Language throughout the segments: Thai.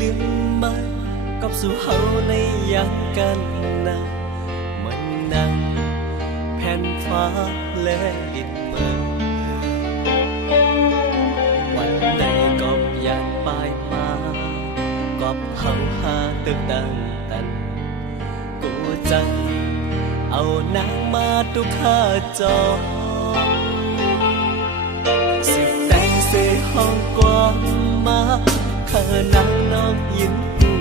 ลืมบ้านกับสู่เฮาในยังกันนะมันนั่งแผ่นฟ้าและดินเมืองวันใดก็อยากปลายมาก็เฮาหาตึกดังตันกูจังเอานางมาตุกข้าจองสิแต่งเสห้องกว้างมาข้านางน้องยินหู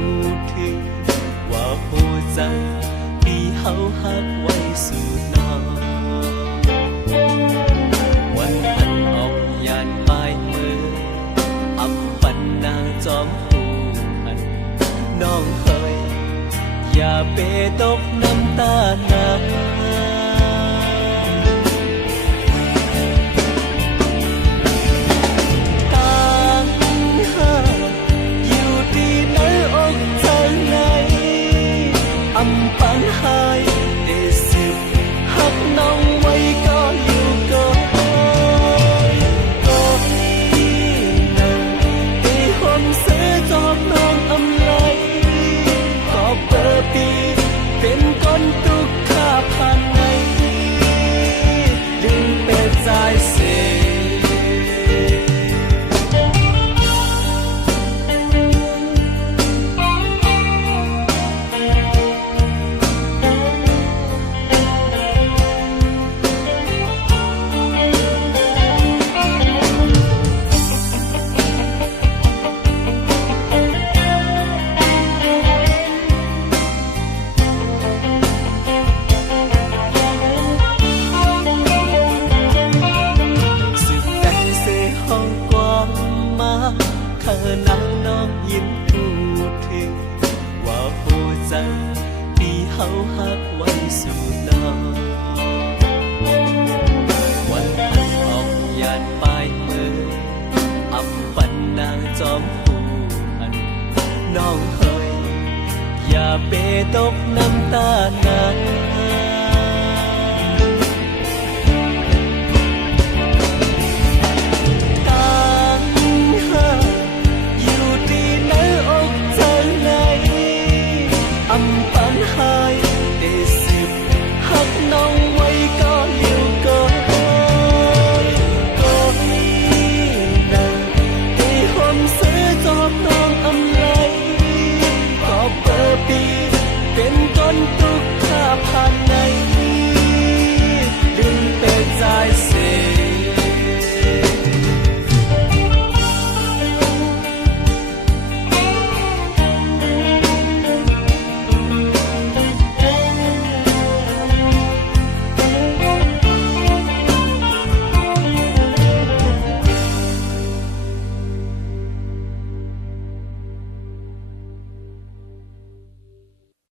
ถึงว่าหูจังที่เฮาหักไว้สู่น้องวันอันออกยานปลายมืออำปันนางจอมหูหันน้องเฮยอย่าเปตกน้ำตาหนาปัญหาได้สิบหักน้องไว้ก็อยู่ก็นั่งที่คนเสียจอบน้องอำไลก็เปิดปีเป็นก้นตุกข้าผ่านในดึงเป็ดใจเสียข้านางน้องยิ้มพูดถึงว่าหัวใจที่เฮาหักไว้สู่น้องวันอันออกยานปลายมืออำปันนางจอมหูหันน้องเฮยอย่าเปตกน้ำตาหนา